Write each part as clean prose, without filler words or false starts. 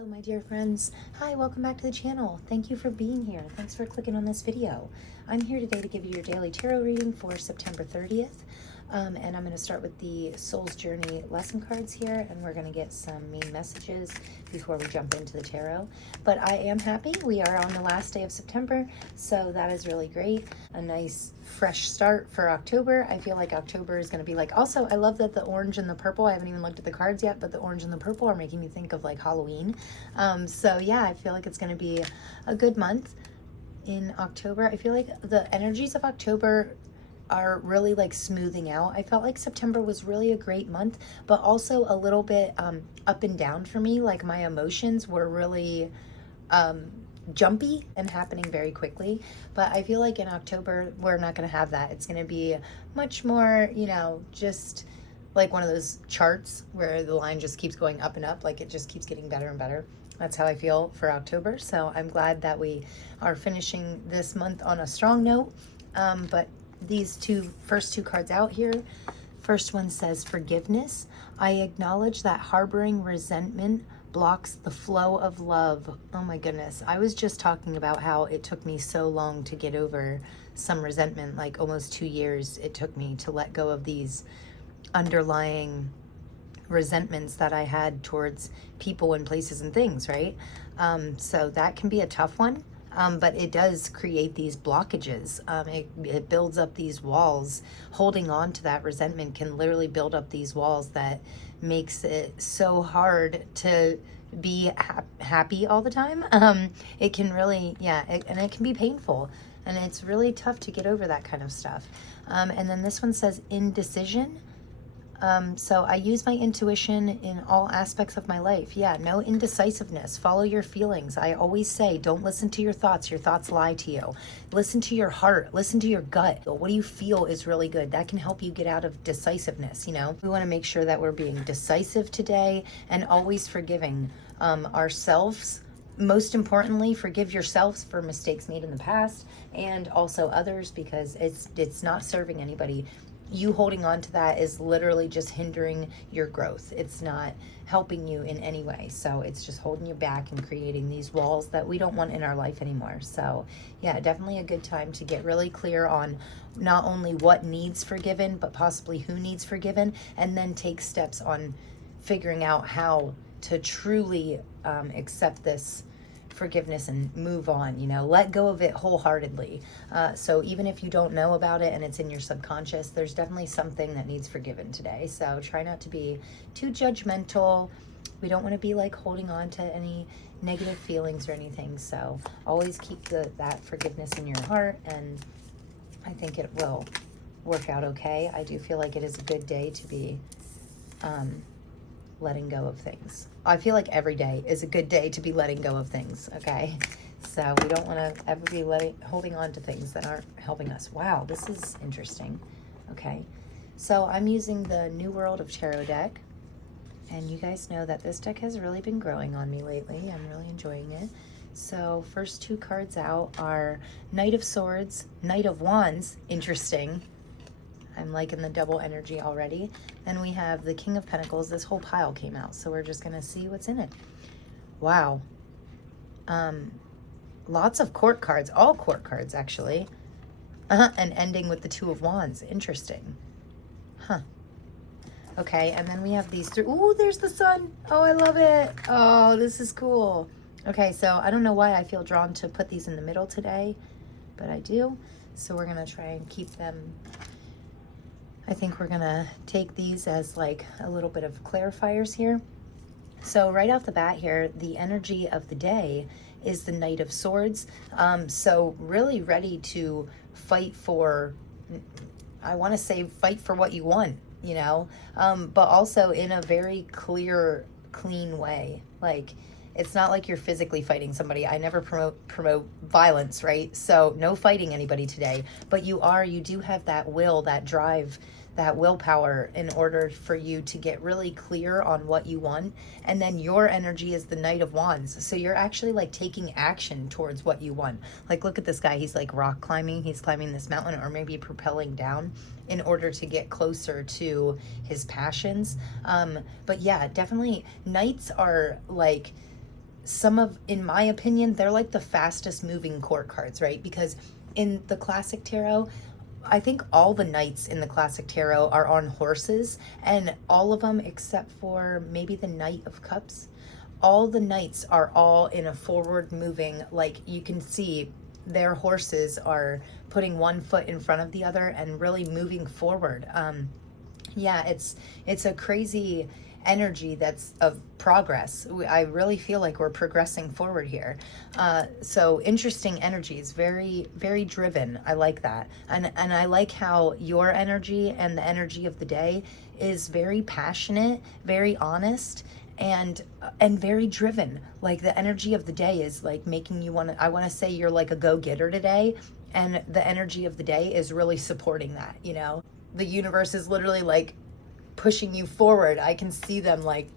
Hello my dear friends. Hi, welcome back to the channel. Thank you for being here. Thanks for clicking on this video. I'm here today to give you your daily tarot reading for September 30th. And I'm going to start with the Soul's Journey lesson cards here, and we're going to get some main messages before we jump into the tarot. But I am happy. We are on the last day of September, so that is really great. A nice fresh start for October. I feel like October is going to be like, also I love that the orange and the purple, I haven't even looked at the cards yet, but the orange and the purple are making me think of like Halloween. So yeah, I feel like it's going to be a good month in October. I feel like the energies of October are really like smoothing out. I felt like September was really a great month, but also a little bit up and down for me. Like my emotions were really jumpy and happening very quickly. But I feel like in October, we're not going to have that. It's going to be much more, you know, just like one of those charts where the line just keeps going up and up. Like it just keeps getting better and better. That's how I feel for October. So I'm glad that we are finishing this month on a strong note. But these first two cards out here. First one says forgiveness. I acknowledge that harboring resentment blocks the flow of love. Oh my goodness. I was just talking about how it took me so long to get over some resentment, like almost 2 years it took me to let go of these underlying resentments that I had towards people and places and things, right? So that can be a tough one. But it does create these blockages. It builds up these walls. Holding on to that resentment can literally build up these walls that makes it so hard to be happy all the time. It can really, and it can be painful. And it's really tough to get over that kind of stuff. And then this one says indecision. So I use my intuition in all aspects of my life. Yeah, no indecisiveness. Follow your feelings. I always say, don't listen to your thoughts. Your thoughts lie to you. Listen to your heart. Listen to your gut. What do you feel is really good? That can help you get out of decisiveness, you know? We want to make sure that we're being decisive today and always forgiving ourselves. Most importantly, forgive yourselves for mistakes made in the past and also others, because it's not serving anybody. You holding on to that is literally just hindering your growth. It's not helping you in any way. So it's just holding you back and creating these walls that we don't want in our life anymore. So yeah, definitely a good time to get really clear on not only what needs forgiven, but possibly who needs forgiven, and then take steps on figuring out how to truly accept this forgiveness and move on, you know, let go of it wholeheartedly. So even if you don't know about it and it's in your subconscious, there's definitely something that needs forgiven today. So try not to be too judgmental. We don't want to be like holding on to any negative feelings or anything. So always keep that forgiveness in your heart, and I think it will work out okay. I do feel like it is a good day to be letting go of things. I feel like every day is a good day to be letting go of things, okay? So we don't want to ever be holding on to things that aren't helping us. Wow, this is interesting. Okay, so I'm using the New World of Tarot deck, and you guys know that this deck has really been growing on me lately. I'm really enjoying it. So first two cards out are Knight of Swords, Knight of Wands. Interesting. I'm liking the double energy already. Then we have the King of Pentacles. This whole pile came out, so we're just gonna see what's in it. Wow. Lots of court cards, all court cards actually. And ending with the Two of Wands. Interesting. Huh. Okay, and then we have these three. Ooh, there's the sun. Oh, I love it. Oh, this is cool. Okay, so I don't know why I feel drawn to put these in the middle today, but I do. So we're gonna try and keep them. I think we're gonna take these as like a little bit of clarifiers here. So right off the bat here, the energy of the day is the Knight of Swords. So really ready to fight for, I wanna say fight for what you want, you know, but also in a very clear, clean way. Like, it's not like you're physically fighting somebody. I never promote violence, right? So no fighting anybody today, but you do have that will, that drive, that willpower in order for you to get really clear on what you want. And then your energy is the Knight of Wands. So you're actually like taking action towards what you want. Like, look at this guy. He's like rock climbing. He's climbing this mountain, or maybe propelling down in order to get closer to his passions. But yeah, definitely knights are like in my opinion, they're like the fastest moving court cards, right? Because in the classic tarot, I think all the knights in the classic tarot are on horses, and all of them except for maybe the Knight of Cups, all the knights are all in a forward moving, like you can see their horses are putting one foot in front of the other and really moving forward. Yeah, it's a crazy energy that's of progress. I really feel like we're progressing forward here. So interesting energies, very, very driven. I like that. And I like how your energy and the energy of the day is very passionate, very honest, and very driven. Like the energy of the day is like making you want to, I want to say you're like a go-getter today, and the energy of the day is really supporting that, you know? The universe is literally like pushing you forward. I can see them like,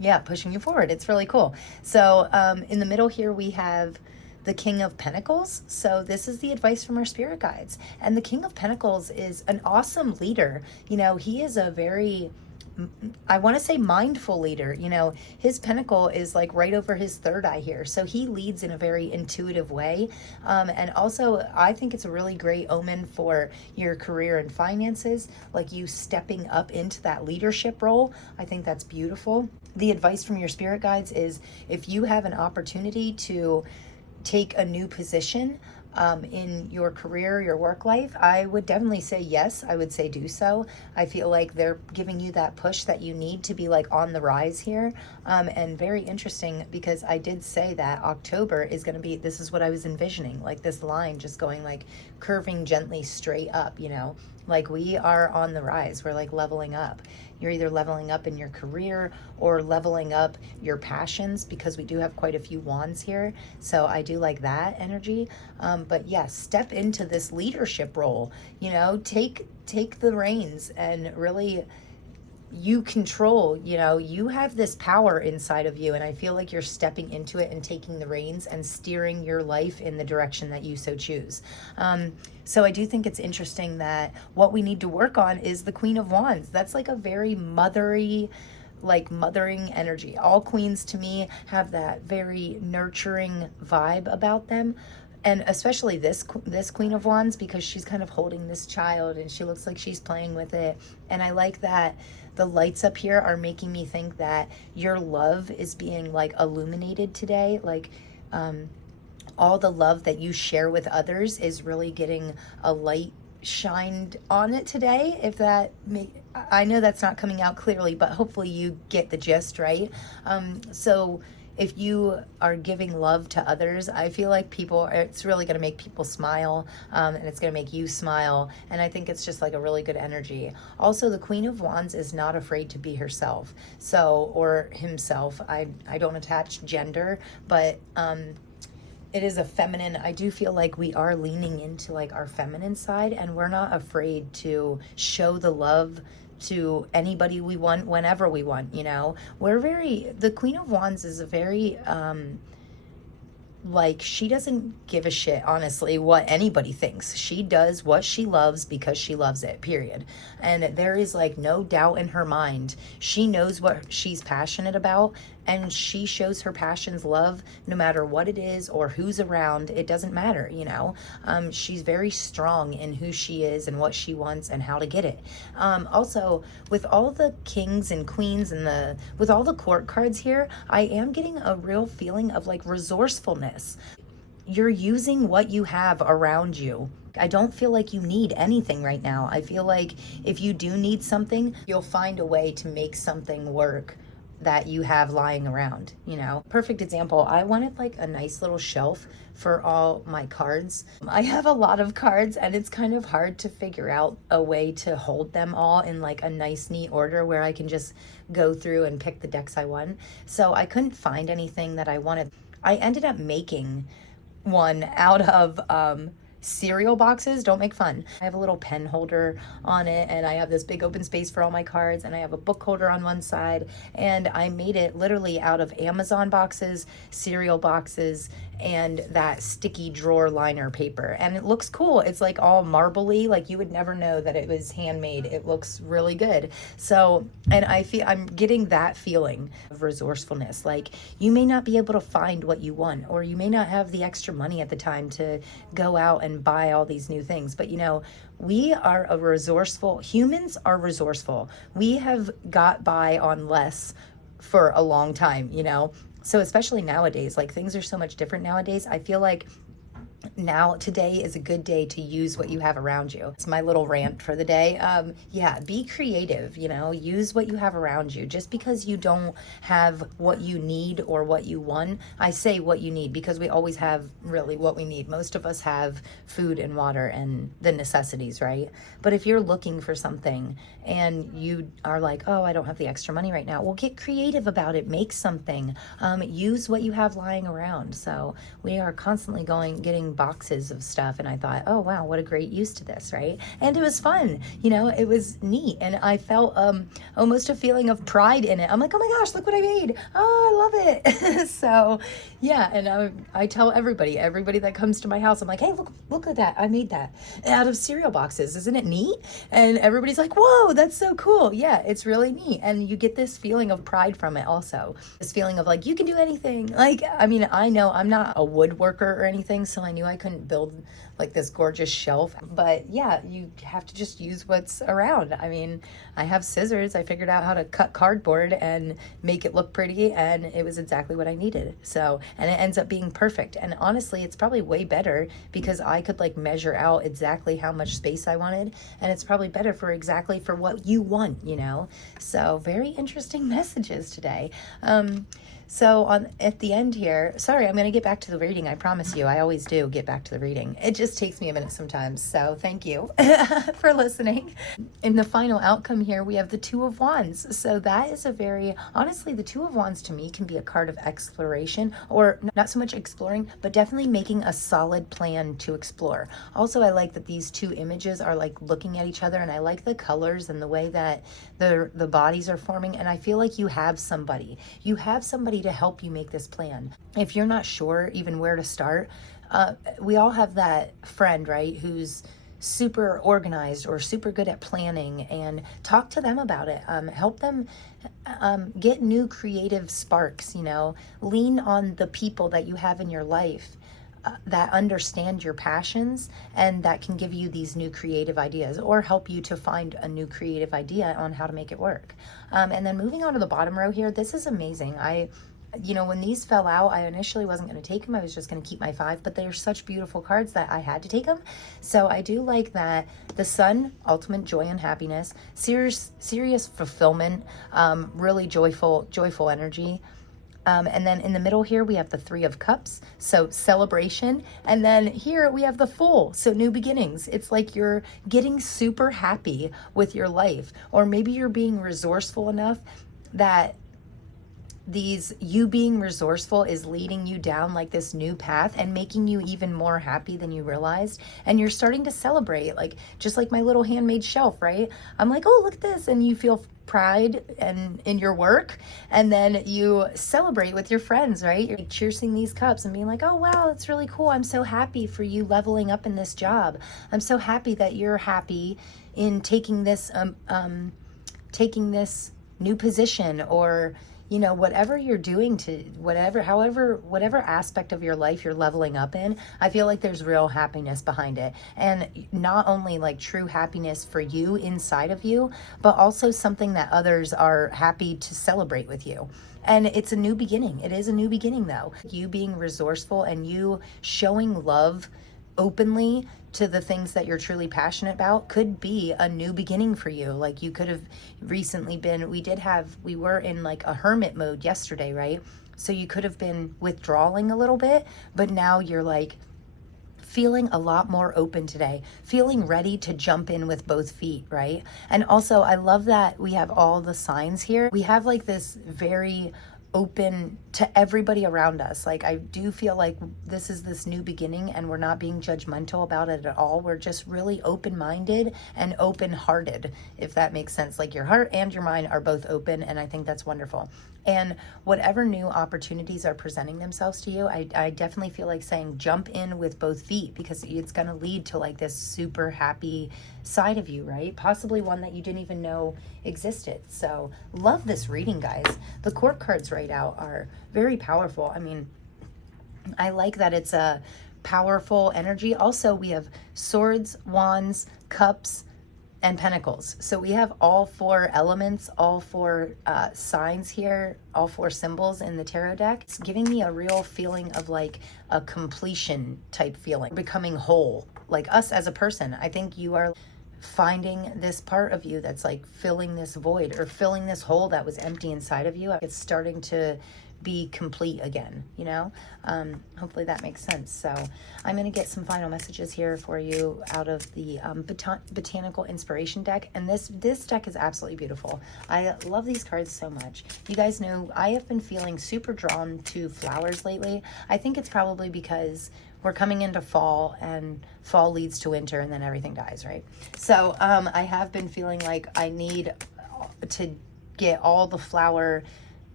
yeah, pushing you forward. It's really cool. So in the middle here, we have the King of Pentacles. So this is the advice from our spirit guides. And the King of Pentacles is an awesome leader. You know, he is a very, I want to say mindful leader. You know, his pentacle is like right over his third eye here. So he leads in a very intuitive way. And also, I think it's a really great omen for your career and finances, like you stepping up into that leadership role. I think that's beautiful. The advice from your spirit guides is if you have an opportunity to take a new position in your career, your work life, I would definitely say yes. I would say do so. I feel like they're giving you that push that you need to be like on the rise here. And very interesting, because I did say that October is going to be, this is what I was envisioning, like this line just going like curving gently straight up, you know, like we are on the rise. We're like leveling up. You're either leveling up in your career or leveling up your passions, because we do have quite a few wands here. So I do like that energy. But yes, step into this leadership role, you know, take the reins and really you control, you know, you have this power inside of you, and I feel like you're stepping into it and taking the reins and steering your life in the direction that you so choose. So I do think it's interesting that what we need to work on is the Queen of Wands. That's like a very mothering energy. All queens to me have that very nurturing vibe about them. And especially this Queen of Wands, because she's kind of holding this child and she looks like she's playing with it. And I like that the lights up here are making me think that your love is being like illuminated today. Like all the love that you share with others is really getting a light shined on it today. If that I know that's not coming out clearly, but hopefully you get the gist, right? So if you are giving love to others, I feel like it's really going to make people smile, and it's going to make you smile. And I think it's just like a really good energy. Also, the Queen of Wands is not afraid to be herself. So, or himself. I don't attach gender, but it is a feminine. I do feel like we are leaning into like our feminine side, and we're not afraid to show the love to anybody we want, whenever we want, you know. The Queen of Wands is a very, like, she doesn't give a shit, honestly, what anybody thinks. She does what she loves because she loves it, period. And there is like no doubt in her mind. She knows what she's passionate about, and she shows her passions love no matter what it is or who's around. It doesn't matter, you know. She's very strong in who she is and what she wants and how to get it. Also, with all the kings and queens and with all the court cards here, I am getting a real feeling of like resourcefulness. You're using what you have around you. I don't feel like you need anything right now. I feel like if you do need something, you'll find a way to make something work that you have lying around, you know. Perfect example, I wanted like a nice little shelf for all my cards. I have a lot of cards, and it's kind of hard to figure out a way to hold them all in like a nice neat order where I can just go through and pick the decks I want. So I couldn't find anything that I wanted. I ended up making one out of cereal boxes, don't make fun. I have a little pen holder on it, and I have this big open space for all my cards, and I have a book holder on one side, and I made it literally out of Amazon boxes, cereal boxes, and that sticky drawer liner paper. And it looks cool. It's like all marbly, like you would never know that it was handmade. It looks really good. So, and I feel I'm getting that feeling of resourcefulness. Like, you may not be able to find what you want, or you may not have the extra money at the time to go out and buy all these new things, but we are a resourceful, humans are resourceful. We have got by on less for a long time, so especially nowadays, like, things are so much different nowadays. I feel like today is a good day to use what you have around you. It's my little rant for the day. Yeah, be creative, use what you have around you. Just because you don't have what you need or what you want, I say what you need because we always have really what we need. Most of us have food and water and the necessities, right? But if you're looking for something and you are like, oh, I don't have the extra money right now, well, get creative about it. Make something. Use what you have lying around. So we are constantly getting boxes of stuff, and I thought, oh wow, what a great use to this, right? And it was fun, it was neat, and I felt almost a feeling of pride in it. I'm like, oh my gosh, look what I made. Oh, I love it. So yeah, and I tell everybody that comes to my house, I'm like, hey, look at that, I made that out of cereal boxes. Isn't it neat? And everybody's like, whoa, that's so cool. Yeah, it's really neat. And you get this feeling of pride from it also, this feeling of like, you can do anything. Like, I mean, I know I'm not a woodworker or anything, so I knew I couldn't build like this gorgeous shelf, but yeah, you have to just use what's around. I mean, I have scissors. I figured out how to cut cardboard and make it look pretty, and it was exactly what I needed. So, and it ends up being perfect. And honestly, it's probably way better because I could like measure out exactly how much space I wanted, and it's probably better for exactly for what you want, So very interesting messages today. So at the end here, sorry, I'm going to get back to the reading. I promise you, I always do get back to the reading. It just takes me a minute sometimes. So thank you for listening. In the final outcome here, we have the Two of Wands. So that is honestly, the Two of Wands to me can be a card of exploration, or not so much exploring, but definitely making a solid plan to explore. Also, I like that these two images are like looking at each other, and I like the colors and the way that the bodies are forming. And I feel like you have somebody to help you make this plan. If you're not sure even where to start, we all have that friend, right, who's super organized or super good at planning, and talk to them about it. Help them get new creative sparks, lean on the people that you have in your life that understand your passions and that can give you these new creative ideas, or help you to find a new creative idea on how to make it work. And then moving on to the bottom row here, this is amazing. When these fell out, I initially wasn't going to take them. I was just going to keep my 5, but they are such beautiful cards that I had to take them. So I do like that. The Sun, ultimate joy and happiness, serious fulfillment, really joyful energy. And then in the middle here, we have the Three of Cups, so celebration. And then here we have the Fool, so new beginnings. It's like you're getting super happy with your life, or maybe you're being resourceful enough that you being resourceful is leading you down like this new path and making you even more happy than you realized. And you're starting to celebrate, like just like my little handmade shelf, right? I'm like, oh, look at this. And you feel pride in your work, and then you celebrate with your friends, right? You're like cheersing these cups and being like, oh wow, that's really cool. I'm so happy for you leveling up in this job. I'm so happy that you're happy in taking this new position, or whatever you're doing, to whatever aspect of your life you're leveling up in. I feel like there's real happiness behind it, and not only like true happiness for you inside of you, but also something that others are happy to celebrate with you. And it's a new beginning. It is a new beginning though. You being resourceful and you showing love openly to the things that you're truly passionate about could be a new beginning for you. Like you could have recently we were in like a hermit mode yesterday, right? So you could have been withdrawing a little bit, but now you're like feeling a lot more open today, feeling ready to jump in with both feet, right? And also I love that we have all the signs here. We have like this very open to everybody around us. Like, I do feel like this is this new beginning, and we're not being judgmental about it at all. We're just really open-minded and open-hearted, if that makes sense. Like, your heart and your mind are both open, and I think that's wonderful. And whatever new opportunities are presenting themselves to you, I definitely feel like saying jump in with both feet, because it's going to lead to like this super happy side of you, right? Possibly one that you didn't even know existed. So love this reading, guys. The court cards right out are very powerful. I mean, I like that it's a powerful energy. Also, we have swords, wands, cups, and pentacles. So we have all four elements, all four signs here, all four symbols in the tarot deck. It's giving me a real feeling of like a completion type feeling, becoming whole, like us as a person. I think you are finding this part of you that's like filling this void, or filling this hole that was empty inside of you. It's starting to be complete again, you know? Hopefully that makes sense. So I'm going to get some final messages here for you out of the Botanical Inspiration deck. And this deck is absolutely beautiful. I love these cards so much. You guys know I have been feeling super drawn to flowers lately. I think it's probably because we're coming into fall, and fall leads to winter, and then everything dies, right? So I have been feeling like I need to get all the flower,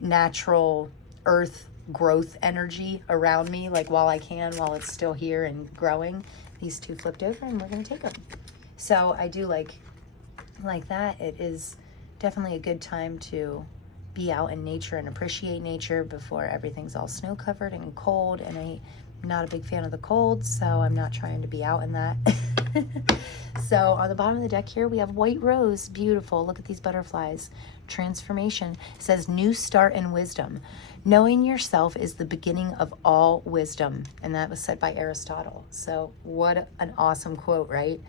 natural earth growth energy around me, like while I can, while it's still here and growing. These two flipped over, and we're going to take them. So I do like that. It is definitely a good time to be out in nature and appreciate nature before everything's all snow covered and cold. And I'm not a big fan of the cold, so I'm not trying to be out in that. So on the bottom of the deck here, we have white rose. Beautiful. Look at these butterflies. Transformation. It says new start and wisdom. Knowing yourself is the beginning of all wisdom. And that was said by Aristotle. So what an awesome quote, right?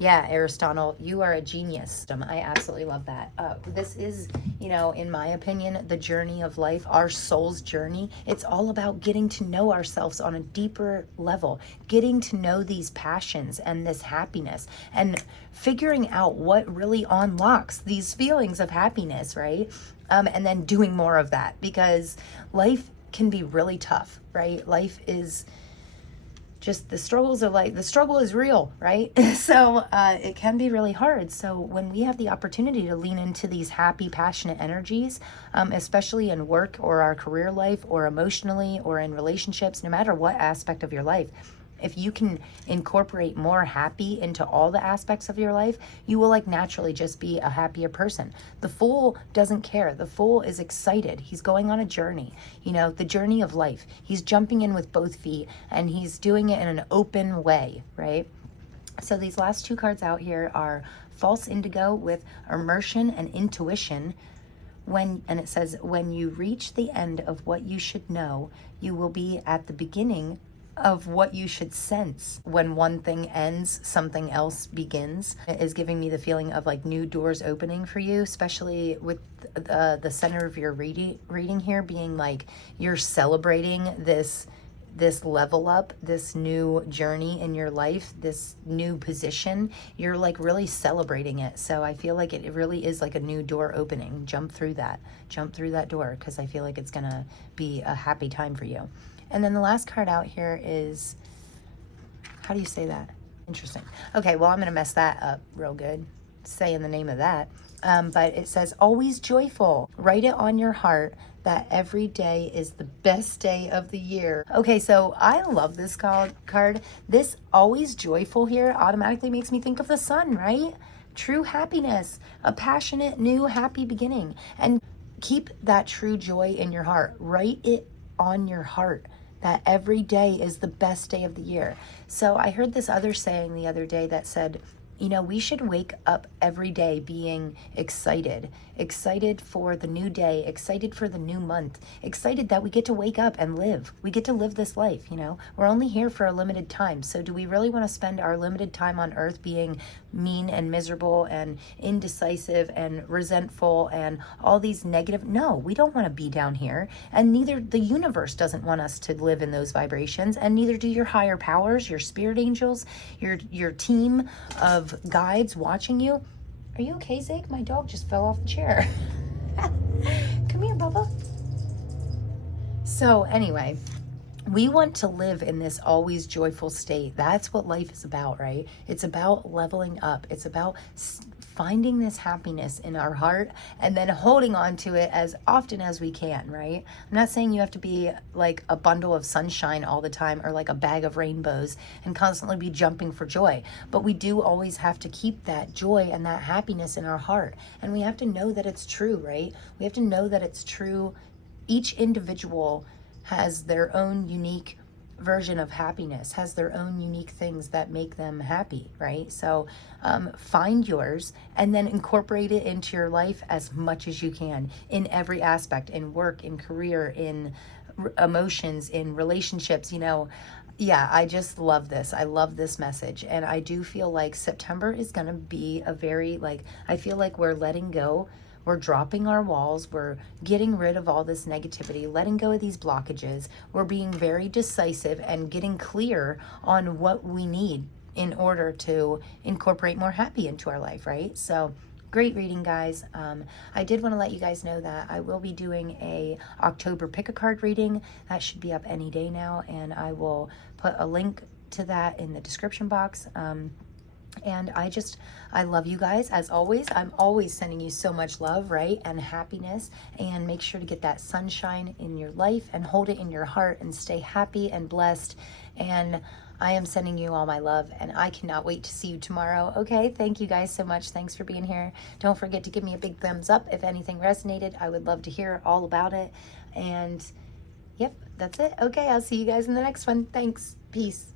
Yeah, Aristotle, you are a genius. I absolutely love that. This is, you know, in my opinion, the journey of life, our soul's journey. It's all about getting to know ourselves on a deeper level, getting to know these passions and this happiness, and figuring out what really unlocks these feelings of happiness, right? And then doing more of that, because life can be really tough, right? Life is just, the struggles are like, the struggle is real, right? So it can be really hard. So when we have the opportunity to lean into these happy, passionate energies, especially in work or our career life, or emotionally, or in relationships, no matter what aspect of your life, if you can incorporate more happy into all the aspects of your life, you will like naturally just be a happier person. The Fool doesn't care. The Fool is excited. He's going on a journey, you know, the journey of life. He's jumping in with both feet, and he's doing it in an open way, right? So these last two cards out here are False Indigo with Immersion and Intuition. And it says, when you reach the end of what you should know, you will be at the beginning of what you should sense. When one thing ends, something else begins. It is giving me the feeling of like new doors opening for you, especially with the center of your reading here being like you're celebrating this level up, this new journey in your life, this new position. You're like really celebrating it. So I feel like it really is like a new door opening. Jump through that door, because I feel like it's gonna be a happy time for you. And then the last card out here is, how do you say that? Interesting. Okay, well, I'm going to mess that up real good, saying the name of that. But it says, always joyful. Write it on your heart that every day is the best day of the year. Okay, so I love this card. This always joyful here automatically makes me think of the sun, right? True happiness, a passionate, new, happy beginning. And keep that true joy in your heart. Write it on your heart that every day is the best day of the year. So I heard this other saying the other day that said, you know, we should wake up every day being excited for the new day, excited for the new month, excited that we get to wake up and live. We get to live this life, you know. We're only here for a limited time. So do we really want to spend our limited time on earth being mean and miserable and indecisive and resentful and all these negative? No, we don't want to be down here. And neither the universe doesn't want us to live in those vibrations, and neither do your higher powers, your spirit angels, your team of guides watching you. Are you okay, Zig? My dog just fell off the chair. Come here, Bubba. So anyway, we want to live in this always joyful state. That's what life is about, right? It's about leveling up. It's about finding this happiness in our heart and then holding on to it as often as we can, right? I'm not saying you have to be like a bundle of sunshine all the time or like a bag of rainbows and constantly be jumping for joy. But we do always have to keep that joy and that happiness in our heart. And we have to know that it's true, right? We have to know that it's true. Each individual has their own unique version of happiness, has their own unique things that make them happy, right? So find yours and then incorporate it into your life as much as you can in every aspect, in work, in career, in emotions, in relationships, you know. Yeah, I just love this. I love this message. And I do feel like September is going to be a very, like, I feel like we're letting go. We're dropping our walls. We're getting rid of all this negativity, letting go of these blockages. We're being very decisive and getting clear on what we need in order to incorporate more happy into our life, right? So great reading, guys. I did want to let you guys know that I will be doing a October pick a card reading. That should be up any day now, and I will put a link to that in the description box. And I love you guys as always. I'm always sending you so much love, right? And happiness. And make sure to get that sunshine in your life and hold it in your heart and stay happy and blessed. And I am sending you all my love, and I cannot wait to see you tomorrow. Okay, thank you guys so much. Thanks for being here. Don't forget to give me a big thumbs up if anything resonated. I would love to hear all about it. And yep, that's it. Okay, I'll see you guys in the next one. Thanks. Peace.